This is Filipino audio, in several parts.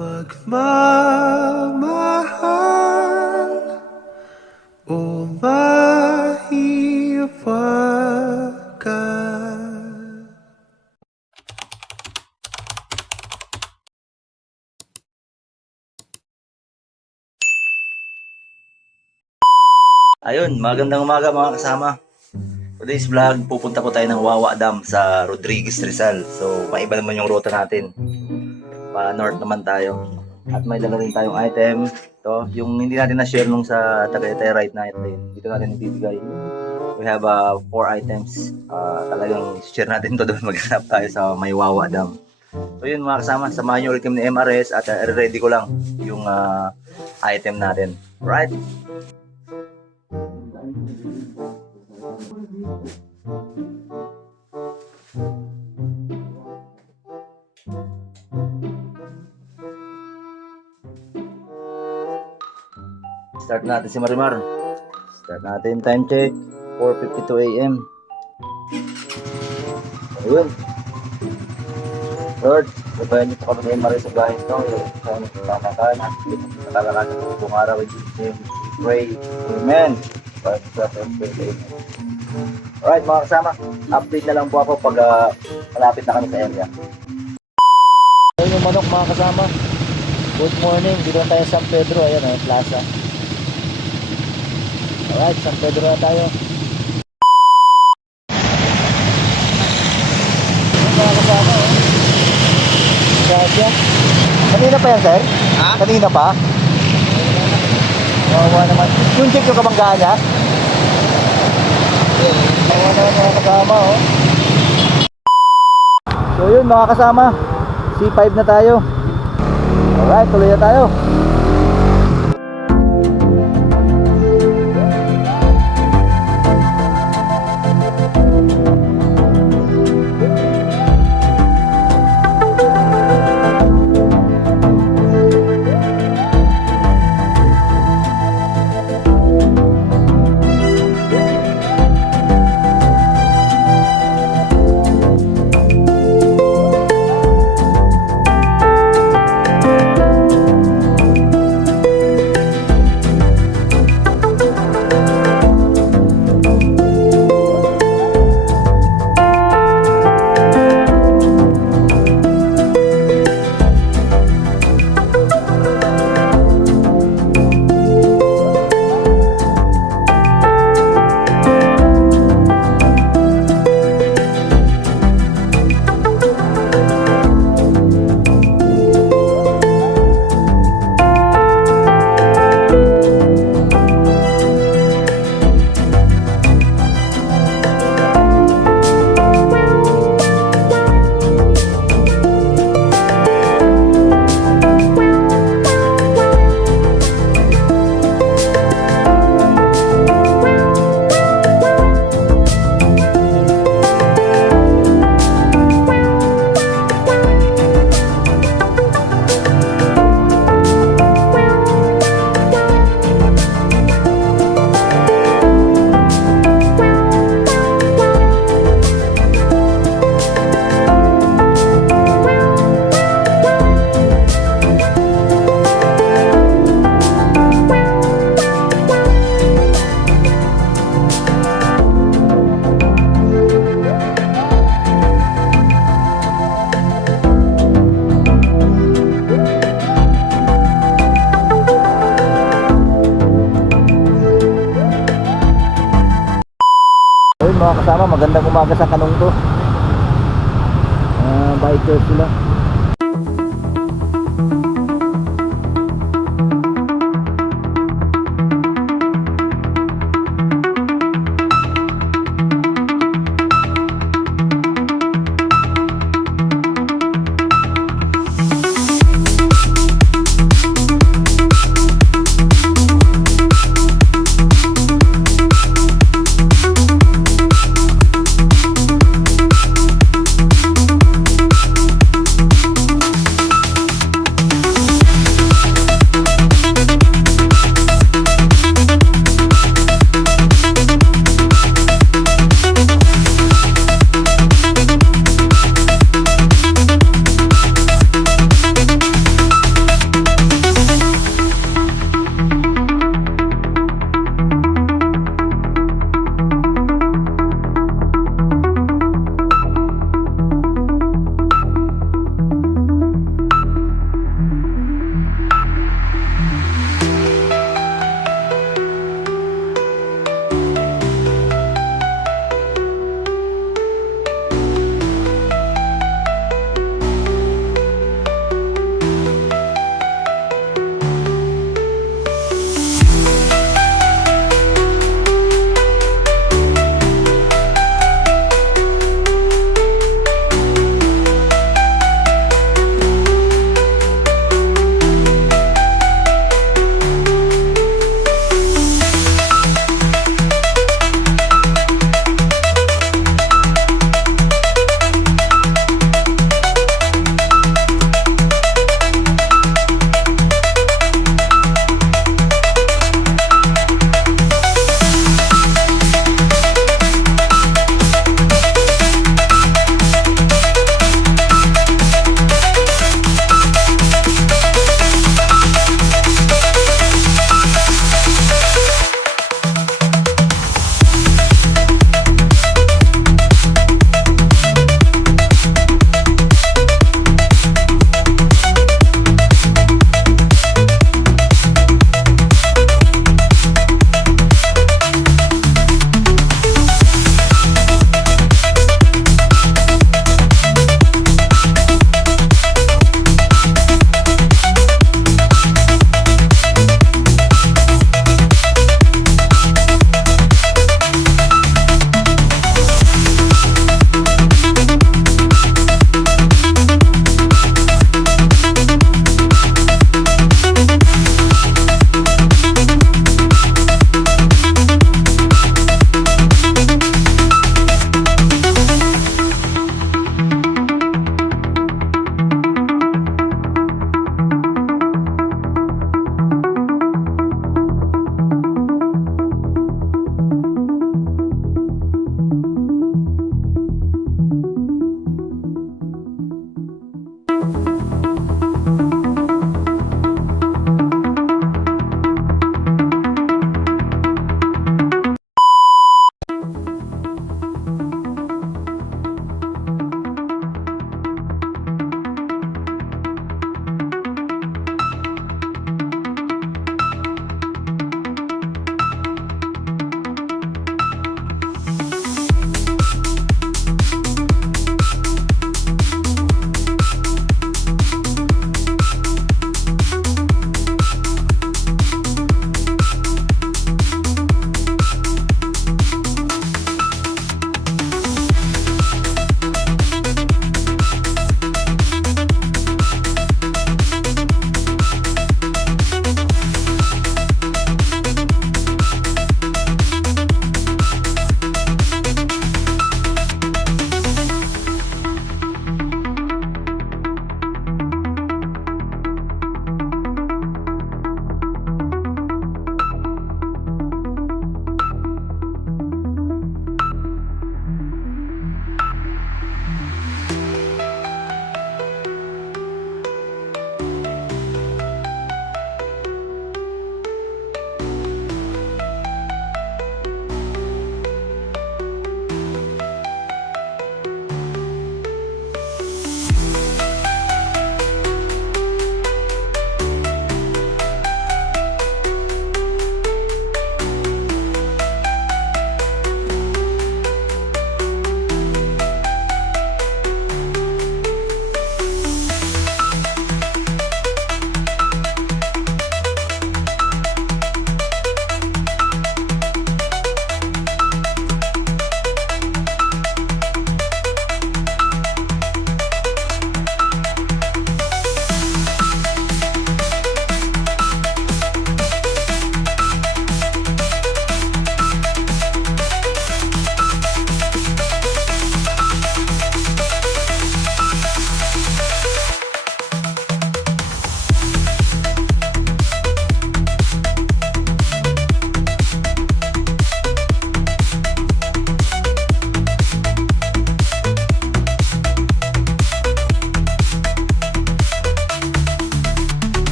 magmamahal o mahiwagan. Ayun, magandang umaga mga kasama. Today's vlog, pupunta po tayo ng Wawa Dam sa Rodriguez, Rizal. So, maiba naman yung ruta natin. Pa north naman tayo. At may dala rin tayong item. Ito, yung hindi natin na-share nung sa Tagaytay Right Night din. Dito natin ibibigay. We have 4 items. Talagang share natin to doon. Maghanap tayo sa may Wawa Dam. So yun mga kasama, samahan nyo ulit kami ni MRS at ready ko lang yung item natin. Right? Start natin si Marimar. Start natin, time check, 4:52 AM. Ayun. Lord, sabayan niyo po kami ng Marimar sa bahay ito. Sa aming pagkakanan, katalaran ng buong araw, in Jesus' name, we pray. Amen. Alright mga kasama, update na lang po ako pag malapit na kami sa area. Ayun yung manok mga kasama. Good morning, dito tayo sa San Pedro. Ayan o, plaza. Alright, San Pedro na tayo. Ayun mga kasama o. Grabe. Kanina pa yan sir? Ha? Kanina pa? Wawa naman. Yung jeep yung kabanggaan niya? Wawa naman mga kasama oh. So yun mga kasama, C5 na tayo. Alright, tuloy na tayo. Mga kasama, magandang umaga sa kanong to. Bikers sila.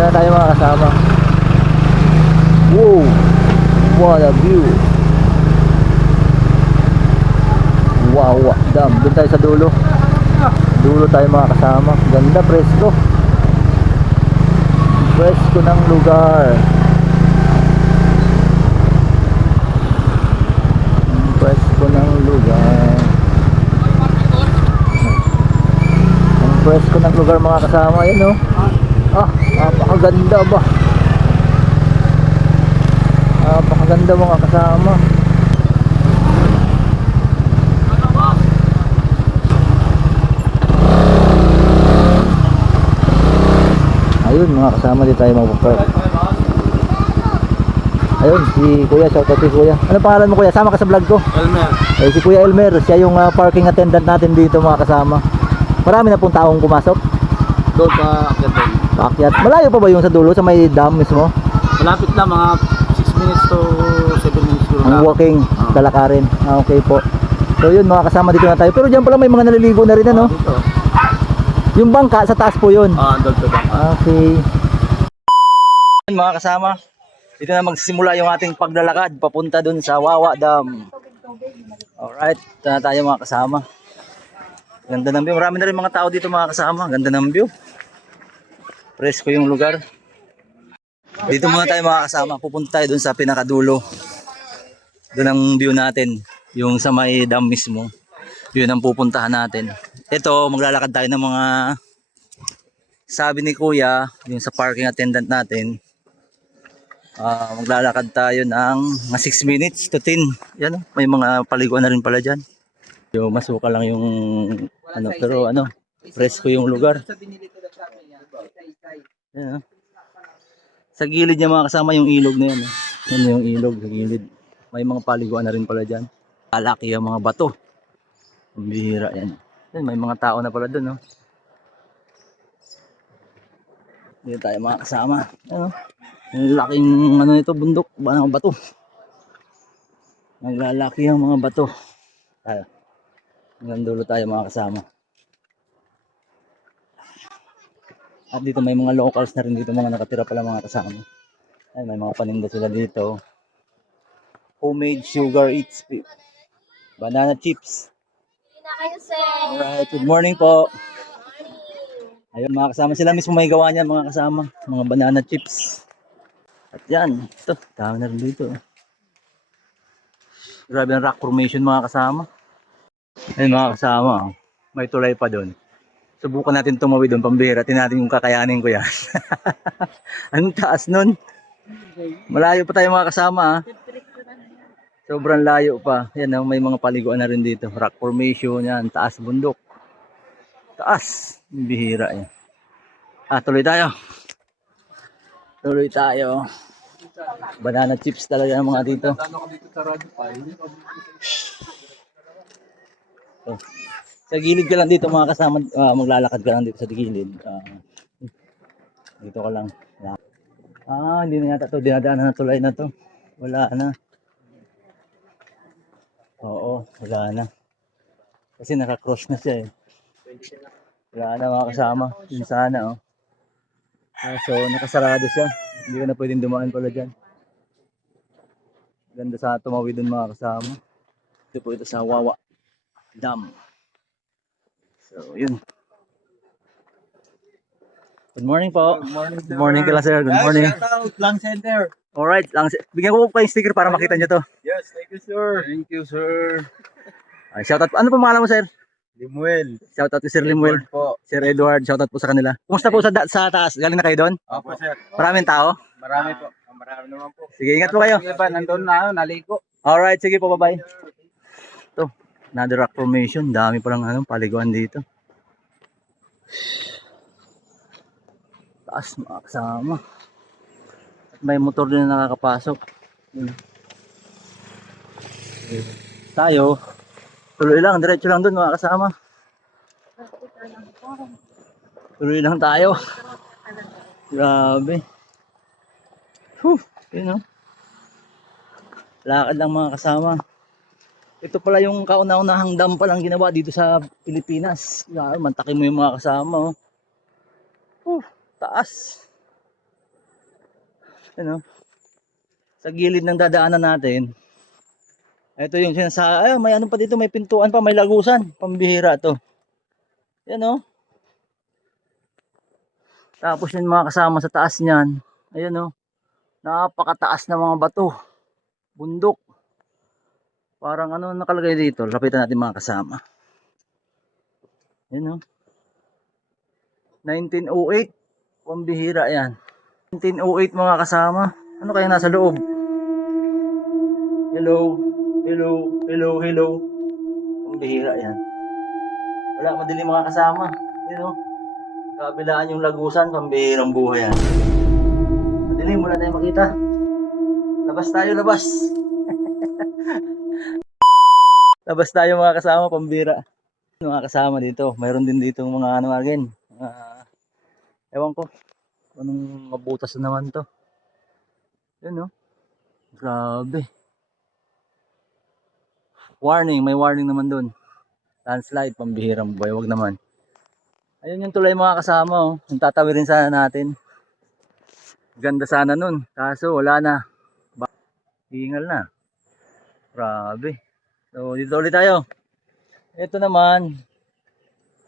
Diyan na tayo mga kasama. Wow! What a view! Wow, dam. Doon tayo sa dulo. Dulo tayo mga kasama. Ganda, presko. Presko ng lugar. Presko ng lugar. Ang presko ng lugar mga kasama. Yan o. Napakaganda ba? Napakaganda mga kasama. Ayun mga kasama, di tayo magpapark. Ayun si Kuya, shoutout si Kuya. Ano pangalan mo Kuya? Sama ka sa vlog ko? Elmer. Si Kuya Elmer, siya yung parking attendant natin dito mga kasama. Marami na pong taong pumasok. Doon pa akyat doon. Paakyat. Malayo pa ba yung sa dulo, sa may dam mismo? Malapit na, mga 6 minutes to 7 minutes siguro Ang na. walking, talakarin. Okay po. So yun mga kasama, dito na tayo. Pero dyan pala may mga naliligo na rin ano? Dito. Yung bangka sa taas po yun. Doon to ba? Okay. Mga kasama, dito na magsisimula yung ating paglalakad papunta dun sa Wawa Dam. Alright, ito na tayo mga kasama. Ganda ng view. Marami na rin mga tao dito mga kasama. Ganda ng view. Presko yung lugar. Dito muna tayo mga kasama. Pupunta tayo dun sa pinakadulo. Doon ang view natin. Yung sa may dam mismo. Yun ang pupuntahan natin. Ito, maglalakad tayo ng mga, sabi ni Kuya, yung sa parking attendant natin, maglalakad tayo ng mga 6 minutes to 10. Yan, may mga paliguan na rin pala dyan. Yung masuka lang yung pero presko yung lugar. Yan, sa gilid niya mga kasama yung ilog na yan. Yan yung ilog sa gilid. May mga paliguan na rin pala dyan. Kalaki yung mga bato. Ang bihira yan. Yan, may mga tao na pala dun. Dito tayo mga kasama. Yan, ang laking ito, bundok. Ba ng bato. Naglalaki ang mga bato. Tayo. Hanggang dulo tayo mga kasama. At dito may mga locals na rin dito, mga nakatira pala mga kasama. Ay, may mga paninda sila dito. Homemade sugar eats. Banana chips. Alright, good morning po. Ayun mga kasama, sila mismo may gawa niyan mga kasama. Mga banana chips. At yan, ito, dami na rin dito. Grabe ang rock formation mga kasama. Ayun mga kasama, may tulay pa doon. Subukan natin tumawid doon, pambihira. Tingnan natin yung kakayanin ko yan. Ang taas nun. Malayo pa tayo mga kasama. Sobrang layo pa. Yan, may mga paliguan na rin dito. Rock formation yan, taas bundok. Taas. Bihira yan. Tuloy tayo. Tuloy tayo. Banana chips talaga ng mga dito. So, sa gilid ka lang dito mga kasama, maglalakad ka lang dito sa gilid. Dito ka lang. Hindi na yata ito. Dinadaanan na tulay na to. Wala na. Oo, wala na. Kasi naka-cross na siya eh. Wala na mga kasama. Yun sana so nakasarado siya. Hindi ka na pwedeng dumaan pala dyan. Ganda sa tumawid dun mga kasama. Ito po ito sa Wawa Dam. So yun. Good morning po. Good morning kila sir. Good morning. Shoutout, Lang Center. Alright, bigyan ko po kayo sticker para makita nyo to. Yes, thank you sir. Thank you sir. Shoutout. Ano po pangalan mo sir? Limuel. Shoutout to Sir Limuel. Po. Sir Edward, shoutout po sa kanila. Kumusta po sa taas? Galing na kayo doon? Opo sir. Maraming tao? Marami po. Marami naman po. Sige, ingat po kayo. Iba, nandun na naligo. Alright, sige po, bye-bye. Ito, another rock formation. Dami palang paliguan dito. Taas mga kasama. At may motor din na nakakapasok. Tayo, tuloy lang, diretso lang dun mga kasama. Tuloy lang tayo. Grabe. Yun lakad lang mga kasama. Ito pala yung kauna-unahang dam palang ginawa dito sa Pilipinas. Mantakin mo yung mga kasama. Taas. Ano? Sa gilid ng dadaanan natin. Ito yung sinasabi, may ano pa dito, may pintuan pa, may lagusan. Pambihira to. Yan oh. Tapos yung mga kasama sa taas niyan. Ayan oh. Napakataas na mga bato. Bundok. Parang ano nakalagay dito. Lapitan natin mga kasama. Ayan oh. 1908. Pambihira yan. 1908 mga kasama. Ano kaya nasa loob? Hello. Hello. Hello. Hello. Pambihira yan. Wala madilim mga kasama. Ayan oh. Kabilaan yung lagusan. Pambihirang buhay yan. Madilim. Wala tayong makita. Labas tayo. Labas. Labas tayo mga kasama. Pambihira. Mga kasama dito. Mayroon din dito mga ano again. Ewan ko. Anong mabutas na naman to. Yun no. Grabe. Warning. May warning naman dun. Landslide. Pambihirang buhay. Wag naman. Ayun yung tulay mga kasama oh. Yung tatawirin sana natin. Ganda sana nun. Kaso wala na. Hingal na. Grabe. So dito ulit tayo. Ito naman.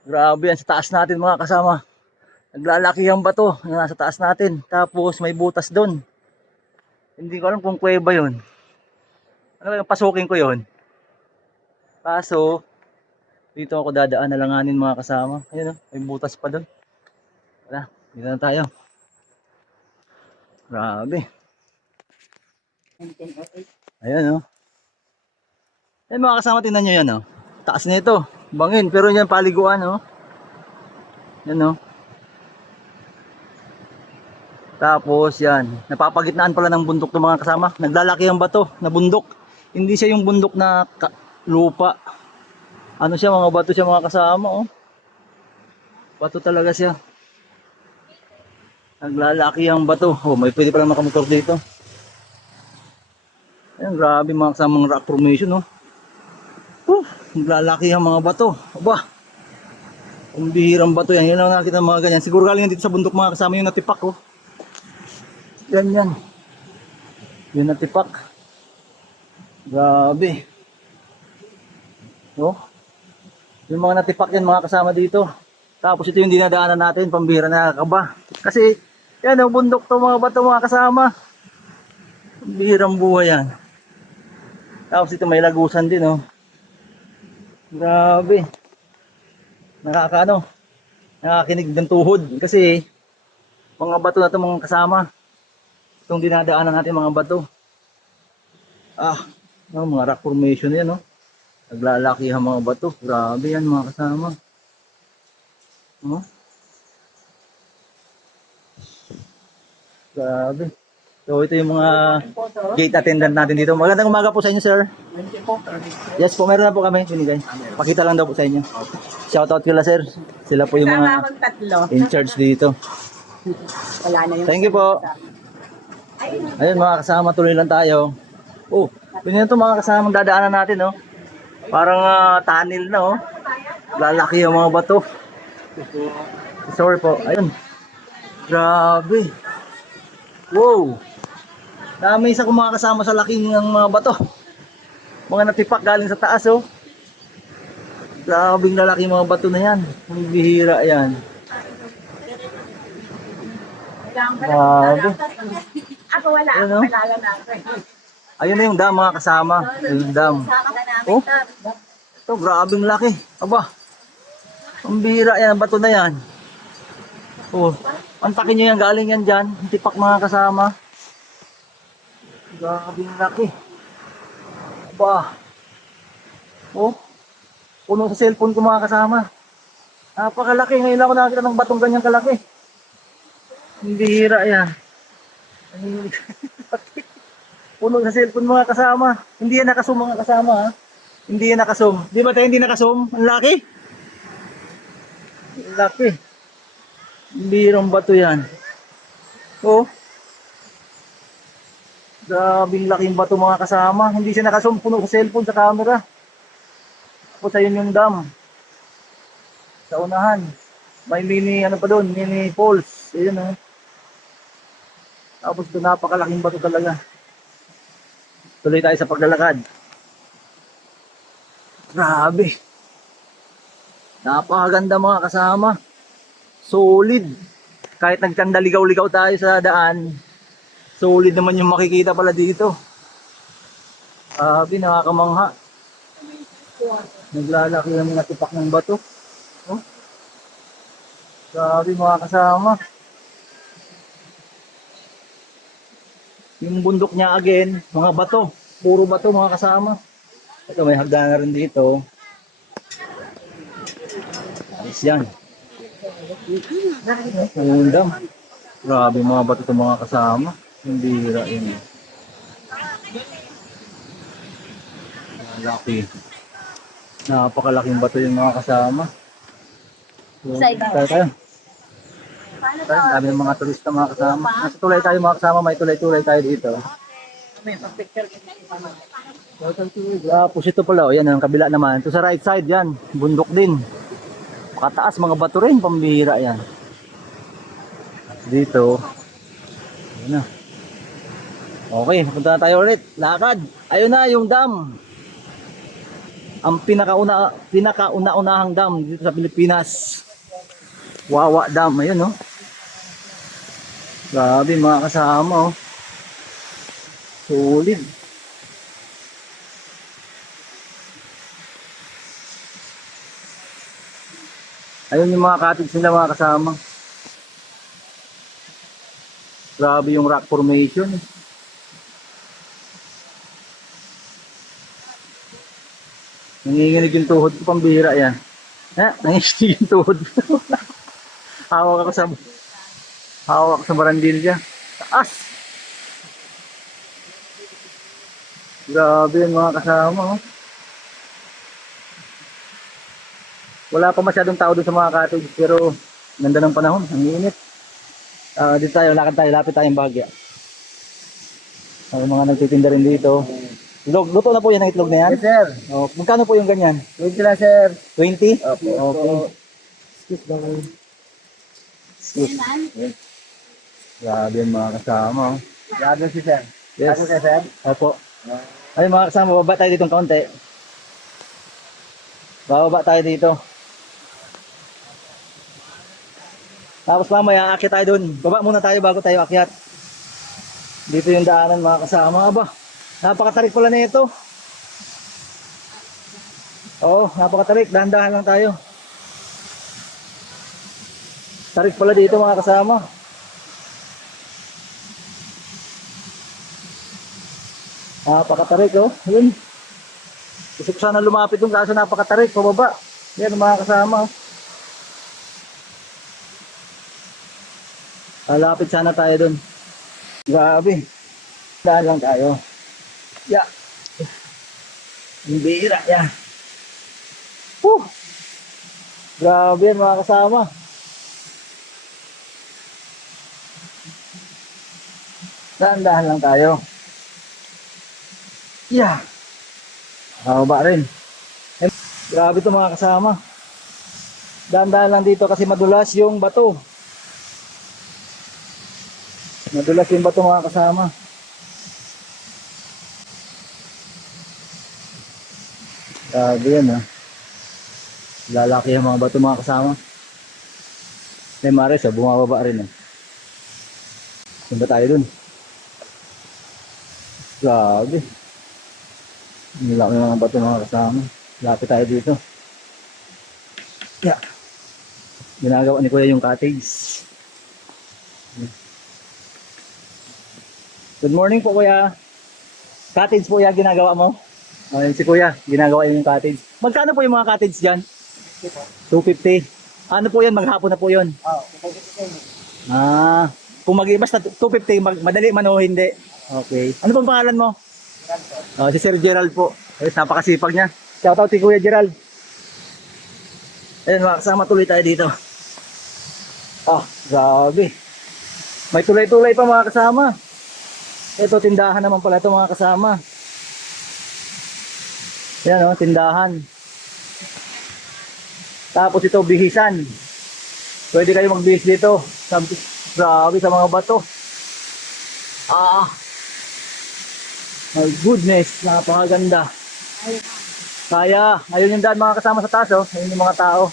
Grabe yan sa taas natin mga kasama. Naglalaki ang bato yung nasa taas natin. Tapos may butas doon. Hindi ko alam kung kuweba yun. Ano yung pasukin ko yun. Kaso, dito ako dadaan na langanin mga kasama. Ayun o, may butas pa doon. Wala, dito na tayo. Grabe. Ayun o. Ayun mga kasama, tingnan nyo yan o. Taas nito. Bangin, pero yan paliguan o. Yan o. Tapos yan, napapagitnaan pala ng bundok ng mga kasama. Naglalaki ang bato na bundok. Hindi siya yung bundok na lupa. Ano siya, mga bato siya mga kasama oh. Bato talaga siya. Naglalaki ang bato. Oh, may pwede palang makamotor dito. Ayan, grabe mga kasamang rock formation oh. Naglalaki ang mga bato. Aba. Ang bihirang bato yan. Yan lang nakita mga ganyan. Siguro galing dito sa bundok mga kasama yung natipak oh. Yan. Yun natipak. Grabe. Oh. Yung mga natipak yan mga kasama dito. Tapos ito yung dinadaanan natin. Pambihira na kaba. Kasi yan ang bundok to mga bato mga kasama. Pambihirang buhay yan. Tapos ito may lagusan din oh. Grabe. Nakakinig ng tuhod. Kasi mga bato na ito mga kasama. Itong dinadaanan natin mga bato. Mga rock formation yan, no? Naglalaki ang mga bato. Grabe yan mga kasama. Grabe. So ito yung mga gate attendant natin dito. Magandang umaga po sa inyo, sir. Yes po, meron na po kami binigay. Pakita lang daw po sa inyo. Shoutout kila, sir. Sila po yung mga in charge dito. Thank you po. Ayun mga kasama, tuloy lang tayo. Oh, ganyan ito mga kasama dadaanan natin, no? Parang tunnel na, oh. Lalaki yung mga bato. Sorry po. Ayun. Grabe. Wow. Dami isa kong mga kasama sa laki ng mga bato. Mga natipak galing sa taas, oh. Grabing lalaki mga bato na yan. Ang bihira yan. Grabe. Ako wala, Ano? malala na ako. Ayun na yung dam mga kasama. Ayun yung dam. Oh. Ito, grabing laki. Aba. Ang bihira yan, ang bato na yan. Oh. Antakin nyo yan, galing yan dyan. Tipak mga kasama. Grabing laki. Aba. Oh. Puno sa cellphone ko mga kasama. Napakalaki. Ngayon ako nakakita ng batong ganyang kalaki. Ang bihira yan. Puno sa cellphone mga kasama. Hindi yan nakasum mga kasama ha. Hindi yan nakasum. Di ba tayo hindi nakasum? Ang laki. Ang laki. Birong bato yan. Oh. Grabing laking bato mga kasama. Hindi siya nakasum. Puno sa cellphone sa camera. Tapos ayun yung dam. Sa unahan. May mini ano pa doon. Mini falls. Ayun oh. Tapos ito napakalaking bato talaga. Tuloy tayo sa paglalakad. Grabe. Napakaganda mga kasama. Solid. Kahit nagkandaligaw-ligaw tayo sa daan, solid naman yung makikita pala dito. Grabe, nakakamangha. Naglalaki ng mga tipak ng bato. Oh. Grabe mga kasama. Yung bundok niya again, mga bato. Puro bato mga kasama. Ito may hagdanan rin dito. Ayos yan. Ang dam. Grabe mga bato ito mga kasama. Hindi bira yun. Laki. Napakalaking bato yung mga kasama. So, tayo. Tayo, dami ng mga turista mga kasama. Nasa tulay tayo mga kasama, may tulay-tulay tayo dito. Tapos ito pala, o yan ang kabila naman. Ito sa right side yan, bundok din. Makataas, mga bato rin, pambihira yan. Dito, ayun na. Okay, punta na tayo ulit. Lakad. Ayun na yung dam. Ang pinakauna-unahang dam dito sa Pilipinas. Wawa Dam, ayun no. Grabe mga kasama oh. Solid. Ayun yung mga cottage nila mga kasama. Grabe yung rock formation. Nanginginig yung tuhod ko, pambihira yan. Nanginginig yung tuhod ko. Hawak ako sa barandilya. Taas! Grabe yung mga kasama. Oh. Wala pa masyadong tao doon sa mga cottage, pero ganda ng panahon, ang init. Dito tayo, lakad tayo, lapit tayong Bahagya. Mga nagtitinda rin dito. Luto na po yan ang itlog na yan? Yes, sir. Oh, magkano po yung ganyan? 20 lang, sir. 20? Opo. Okay. Excuse me. Yes. Grabe yung mga kasama. Oh. Grabe si sir. Yes. Ako kay sir. Opo. Ay mga kasama, bababa tayo dito ng kaunti. Bababa tayo dito. Tapos mamaya, akyat tayo dun. Baba muna tayo bago tayo akyat. Dito yung daanan mga kasama. Aba, napakatarik pala na ito. Oo, napakatarik. Dahan-dahan lang tayo. Tarik pala dito mga kasama. Napakatarik oh. Yun. Gusto ko sana lumapit dun kaso napakatarik. Pababa. Yan mga kasama. Lapit sana tayo dun. Grabe. Daan lang tayo. Yeah. Hindi ira. Yeah. Grabe yan mga kasama. Dahan-dahan lang tayo. Yeah. Baba rin. Grabe ito mga kasama. Dahan-dahan lang dito kasi madulas yung bato. Madulas yung bato mga kasama. Grabe yan ha. Lalaki yung mga bato mga kasama. May mares ha, bumababa rin eh. Punta tayo dun. Grabe. Nilaki yung mga bato mga kasama. Lapit tayo dito. Yeah. Ginagawa ni Kuya yung cottage. Good morning po Kuya. Cottage po yan ginagawa mo? Si Kuya, ginagawa yung cottage. Magkano po yung mga cottage dyan? 250. Ano po yan? Maghapon na po yun? Kung basta 250, madali man o hindi? Okay. Ano pong pangalan mo? Si Sir Gerald po. Napakasipag niya. Shoutout kay Kuya Gerald. Ayan mga kasama, tuloy tayo dito. Grabe. May tulay-tulay pa mga kasama. Ito, tindahan naman pala ito mga kasama. Yan o, tindahan. Tapos ito, bihisan. Pwede kayo magbihis dito. Grabe sa mga bato. Ah, my goodness, napakaganda. Kaya, ayun yung daan mga kasama sa taas, oh. Ayun yung mga tao.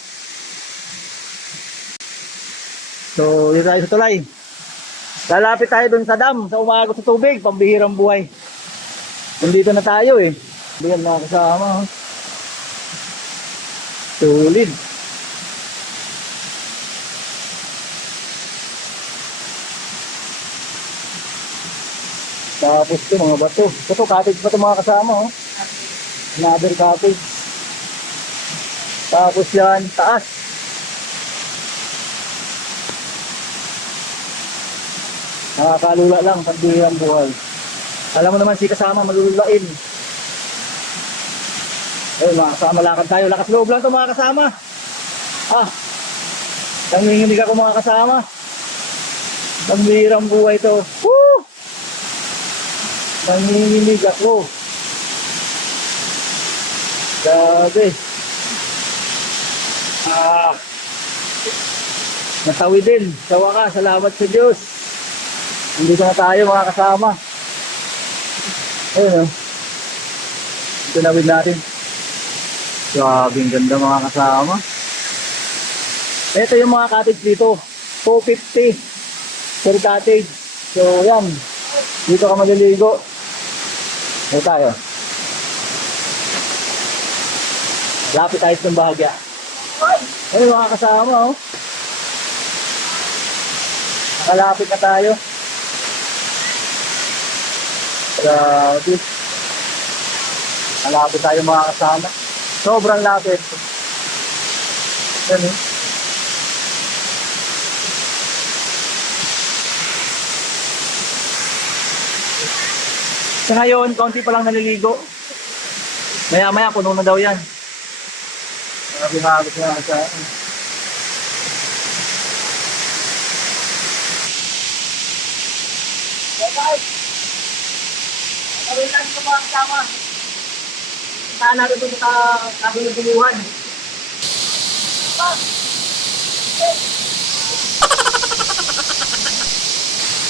So, dito tayo sa tulay. Lalapit tayo dun sa dam, sa umagos sa tubig, pambihirang buhay. Nandito na tayo eh. Ayan mga kasama, oh. Solid. Tapos ito mga bato. Ito cottage pa ito mga kasama, oh. Another cottage. Tapos yan, taas. Nakakalula lang, pambihirang buhay. Alam mo naman si kasama malululain. Ayun mga kasama, lakad tayo. Lakas loob lang ito mga kasama. Ah, nanginginig ako mga kasama. Pambihirang buhay ito. Woo! Nanginginig ako. Grabe. Ah, natawid din. Sa wakas, salamat sa Diyos. Nandito na tayo mga kasama. Ayun, oh. Tunawid natin. Grabe, ang ganda mga kasama. Ito yung mga cottage dito. 250 per cottage. So yan. Dito ka maliligo. Ito tayo. Lapit tayo sa bahagya. Ayun mga kasama, oh. Nakalapit na tayo. Grabe. Malapit tayo mga kasama. Sobrang lapit. Yan eh. Sa ngayon, konti pa lang naliligo. Maya maya, puno na daw yan. Grabe mga kasama. Kawilan ko mga kasama. Saan natin ito sa kabulubuluhan?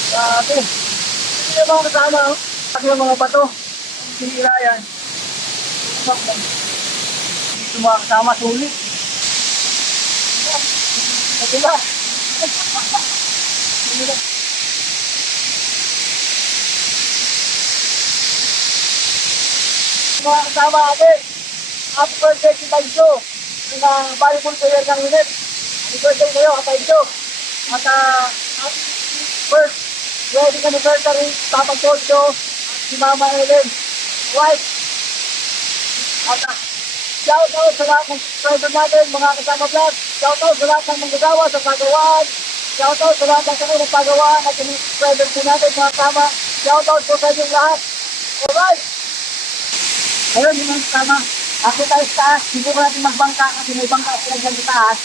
Grabe. Hindi na mga kasama. Kasi yung mga bato. Ang sinira yan. Dito mga kasama, sulit. Ito na. Mga kasama natin, happy birthday si Taijo, yung volleyball player ng unit. Happy birthday kayo, Taijo. At first wedding anniversary, Papa Taijo, si Mama Ellen, wife. At shout out sa lahat ng subscriber natin, mga kasama vlog. Shout out sa lahat ng manggagawa sa pagawaan. Shout out sa lahat ng kami ng pagawaan at yung subscriber po natin, mga kasama. Shout out po sa inyong lahat. Alright! Ayun, yung mga kasama, ako tayo sa taas, subukan natin magbangka kasi may bangka sila dyan sa taas.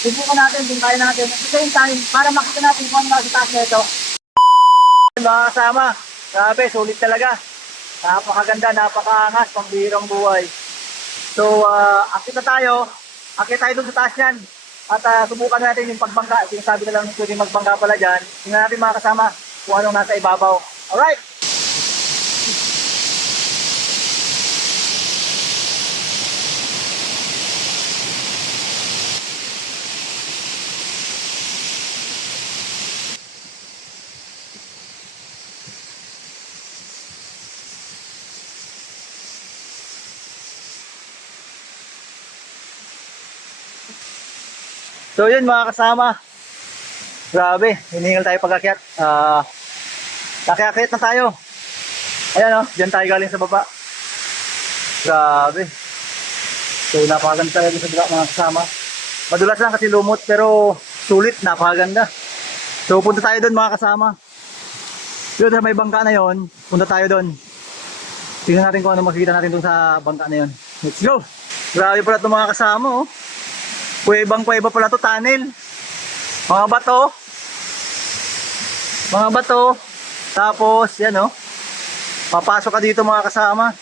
Subukan natin, kung kaya natin. At the same time, para makita natin kung ano na sa taas nito. Mga kasama, grabe, sulit talaga. Napakaganda, napakaangas, pambihirang buhay. So, akit tayo dun sa taas yan. At subukan natin yung pagbangka. Sinasabi na lang pwede magbangka pala dyan. Tingnan natin mga kasama kung anong nasa ibabaw. Alright! So yun mga kasama. Grabe, hiningal tayo pag-akyat. Nakiakyat na tayo. Ayan o, dyan tayo galing sa baba. Grabe. So napakaganda tayo sa baba mga kasama. Madulas lang kasi lumot pero sulit, napakaganda. So punta tayo doon mga kasama. Yun, may bangka na yon. Punta tayo doon. Tingnan natin kung ano makikita natin doon sa bangka na yon. Let's go! Grabe pala itong mga kasama oh. Kuwebang-kuweba pala to, tunnel. Mga bato. Mga bato. Tapos, yan oh. Papasok ka dito mga kasama.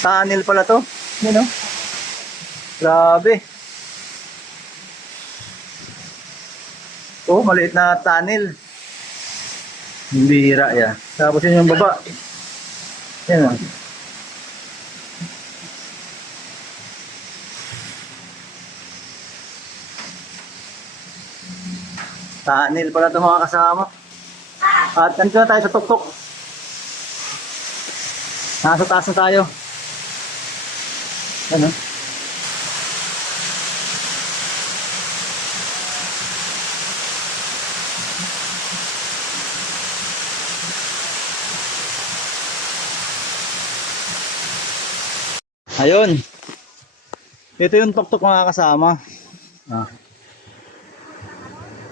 Tunnel pala to. Yan oh. Grabe. Oh, maliit na tunnel. Bihira yan. Tapos yun yung baba. Yan o. Tunnel pala ito mga kasama. At nandito na tayo sa tuktok. Nasa taas na tayo. Ano? Ayun. Ito yung tuktok mga kasama. Ah.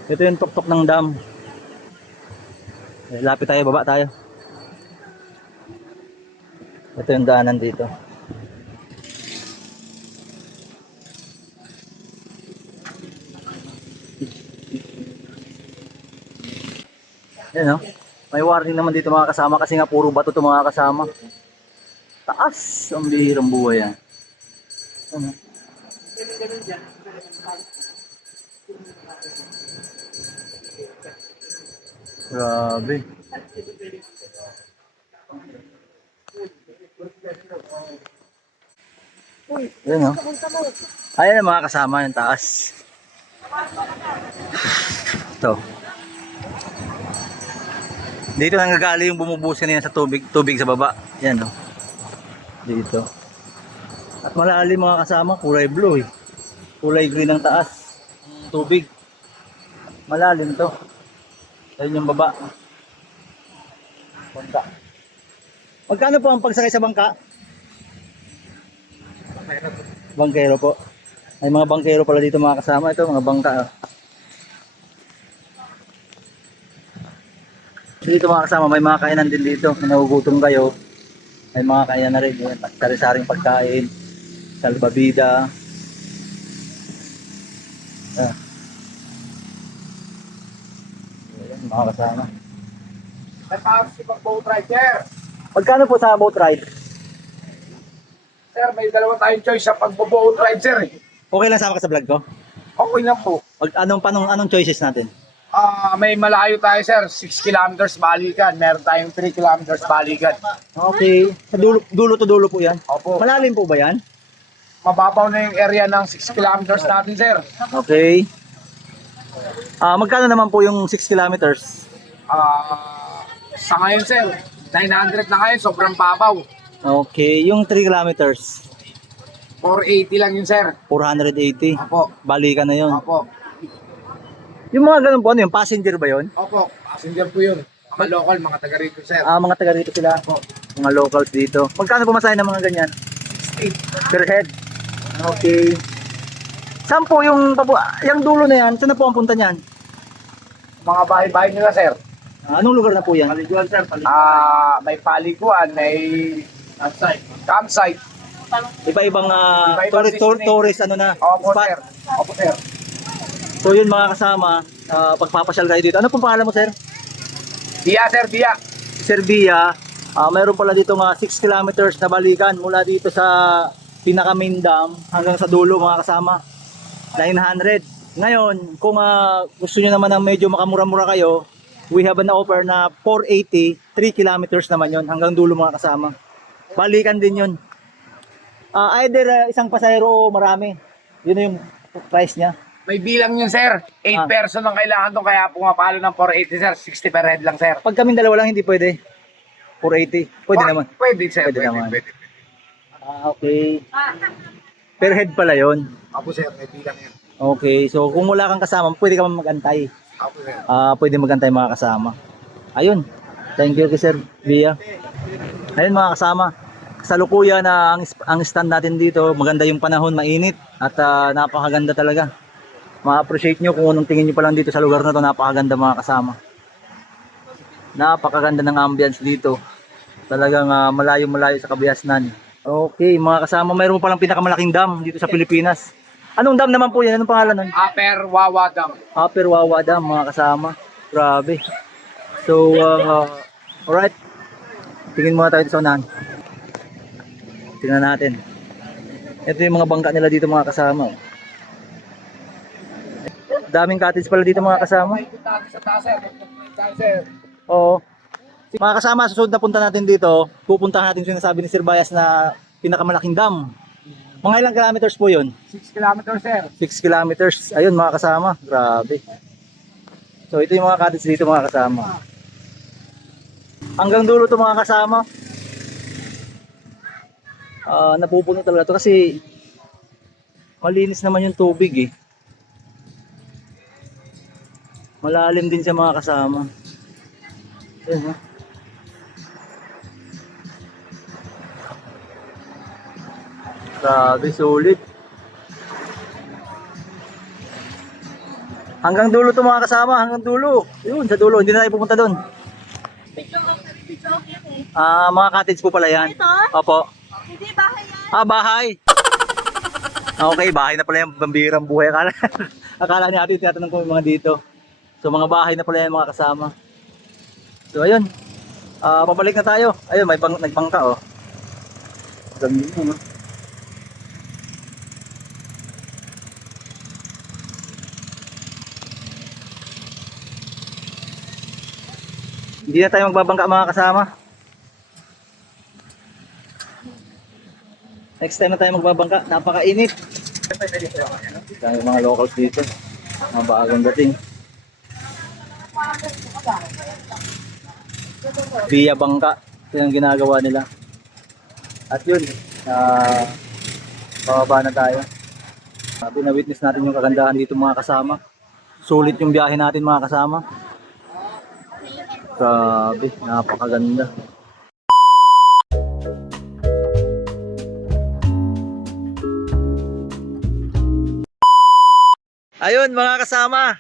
Ito yung tuktok ng dam. Lapit tayo, baba tayo. Ito yung daanan dito. Yan, no? May warning naman dito mga kasama kasi nga puro bato ito mga kasama. Taas ang bihirang buhay yan. Ano? Grabe. Yan, no? Ayan mga kasama yung taas. Ito. Dito nanggagaling yung bumubuhos kanina sa tubig sa baba. Yan, no? Dito. At malalim mga kasama, kulay blue eh. Kulay green ang taas. Tubig. Malalim to. Ayun yung baba. Bangka. Magkano po ang pagsakay sa bangka? Bangkero po. May mga bangkero pala dito mga kasama. Ito mga bangka. Dito mga kasama, may mga kainan din dito. Kung nagugutom kayo, may mga kainan na rin. Sari-saring pagkain. Salbabida. Ayan, mga kasama. Natapos si boat ride, sir. Magkano po sa boat ride? Sir, may dalawa tayong choice sa pagbo-boat ride, sir. Okay lang sama ka sa vlog ko? Okay lang po. Anong choices natin? May malayo tayo, sir. 6 kilometers balikan. Meron tayong 3 kilometers balikan. Okay. Sa dulo to dulo po yan? Opo. Malalim po ba yan? Mababaw na yung area ng 6 kilometers natin, sir. Okay. Magkano naman po yung 6 kilometers? Sa ngayon, sir, 900 na ngayon. Sobrang babaw. Okay. Yung 3 kilometers? 480 lang yun, sir. 480. Opo. Balikan na yun. Opo. Yung mga ganun po, ano yung passenger ba yun? Opo. Passenger po yun. Mga local, mga taga rito, sir. Mga taga rito sila. Mga locals dito. Magkano pumasahe ng mga ganyan? 8. Per head. Okay. Saan po yung dulo na yan? Saan na po ang punta niyan? Mga bahay-bahay nila, sir. Anong lugar na po yan? Paliguan, sir. May paliguan, may campsite. Iba-ibang Iba-ibang tourist ano na Opo, spot. sir. Opo, sir. So yun mga kasama, pagpapasyal kayo dito. Ano pong pangalan mo, sir? Biya, sir, biya. Serbia. Mayroon pala dito mga 6 kilometers na balikan mula dito sa pinaka main dam hanggang sa dulo mga kasama. 900. Ngayon, kung gusto niyo naman ng medyo makamura-mura kayo, we have an offer na 480, 3 kilometers naman yon hanggang dulo mga kasama. Balikan din yun. Either isang pasahero o marami. Yun na yung price niya. May bilang yun, sir. 8 person ang kailangan doon, kaya pumapalo ng 480, sir. 60 per head lang, sir. Pag kaming dalawa lang, hindi pwede. 480. Pwede naman. Pwede, sir. Pwede Pwede, naman. pwede. Okay. Per head pala yon. Opo, sir. May bilang yun. Okay. So, kung wala kang kasama, pwede ka mag-antay. Opo, sir. Pwede mag-antay mga kasama. Ayun. Thank you, Sir Bia. Ayun mga kasama. Kasalukuyan na ang stand natin dito. Maganda yung panahon, mainit. At napakaganda talaga. Ma-appreciate nyo kung anong tingin nyo pa lang dito sa lugar na to. Napakaganda mga kasama. Napakaganda ng ambience dito. Talagang malayo-malayo sa Kabiasnan. Okay mga kasama, mayroon pa lang pinakamalaking dam dito sa Pilipinas. Anong dam naman po yan? Anong pangalan nun? Upper Wawa Dam. Upper Wawa Dam mga kasama. Grabe. So, alright. Tingin muna tayo sa unahan. Tingnan natin. Ito yung mga bangka nila dito mga kasama. Daming cottage pala dito mga kasama. May punta sa taas, sir. Sir. Oo. Mga kasama, susunod na punta natin dito, pupuntahan natin yung sinasabi ni Sir Bayas na pinakamalaking dam. Mga ilang kilometers po yun? 6 kilometers, sir. 6 kilometers. Ayun mga kasama, grabe. So ito yung mga cottage dito mga kasama. Hanggang dulo to mga kasama. Napupuno talaga to kasi malinis naman yung tubig eh. Malalim din siya mga kasama. Ayun, ha? Grabe, sulit. Hanggang dulo to mga kasama, hanggang dulo. Yun, sa dulo, hindi na tayo pupunta doon. Mga cottage po pala yan. Ito? Opo. Hindi, bahay yan. Bahay. Okay, bahay na pala yung pambirang buhay. Akala niya natin, tinatanong ko yung mga dito. So mga bahay na pala yan mga kasama. So ayun, pabalik na tayo. Ayun, may nagpangka oh. Ganda yun, no? Hindi na tayo magbabangka mga kasama. Next time na tayo magbabangka, napakainit. Kaya yung mga locals dito, mga bagong dating. Via bangka, ito yung ginagawa nila. At yun, bababa na tayo. Na-witness natin yung kagandahan dito mga kasama. Sulit yung biyahe natin mga kasama. Grabe, napakaganda. Ayun mga kasama,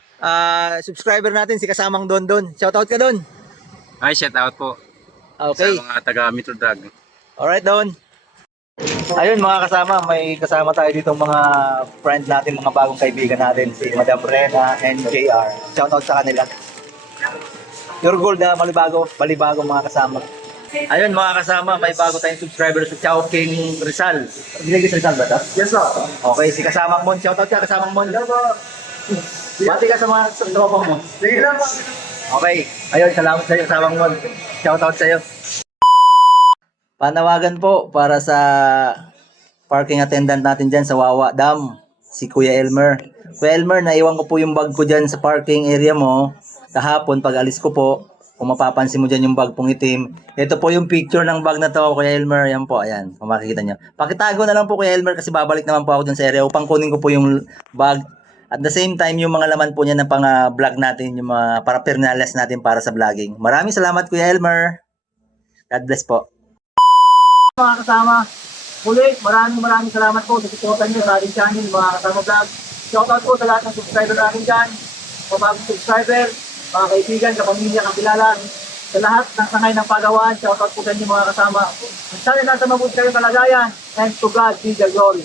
subscriber natin si kasamang Dondon. Shoutout ka Don. Hi, shout out po Okay. sa mga taga Metro Drag. Alright Don. Ayun mga kasama, may kasama tayo dito mga friend natin, mga bagong kaibigan natin, si Madam Rena and JR. Shoutout sa kanila. Your gold na balibago mga kasama. Ayun mga kasama, may bago tayong subscriber sa Chow King Rizal. Binigay sa Rizal ba ito? Yes sir. Okay, si Kasamang Mon. Shoutout ka Kasamang Mon. Bati ka sa mga tropa mo. Sige lang. Okay, ayun, salamat sa iyo Kasamang Mon. Shoutout sa iyo. Panawagan po para sa parking attendant natin dyan sa Wawa Dam, si Kuya Elmer. Kuya Elmer, naiwan ko po yung bag ko dyan sa parking area mo. Kahapon, pag alis ko po, kung mapapansin mo dyan yung bag pong itim, ito po yung picture ng bag na to, Kuya Elmer. Yan po, ayan, kung makikita nyo. Pakitago na lang po, Kuya Elmer, kasi babalik naman po ako dyan sa area upang kunin ko po yung bag. At the same time, yung mga laman po niya ng pang-vlog natin, yung mga paraphernalia natin para sa vlogging. Maraming salamat, Kuya Elmer. God bless po. Mga kasama, muli, maraming salamat po sa supportan nyo sa ating channel, mga kasama vlog. Shoutout po sa lahat ng subscriber natin dyan, mga bagong subscriber, mga kaibigan, kapamilya, kakilala, sa lahat ng sangay ng pagawaan, shoutout po sa inyo mga kasama. Sana nasa mabuti kayo kalagayan, and to God be the glory.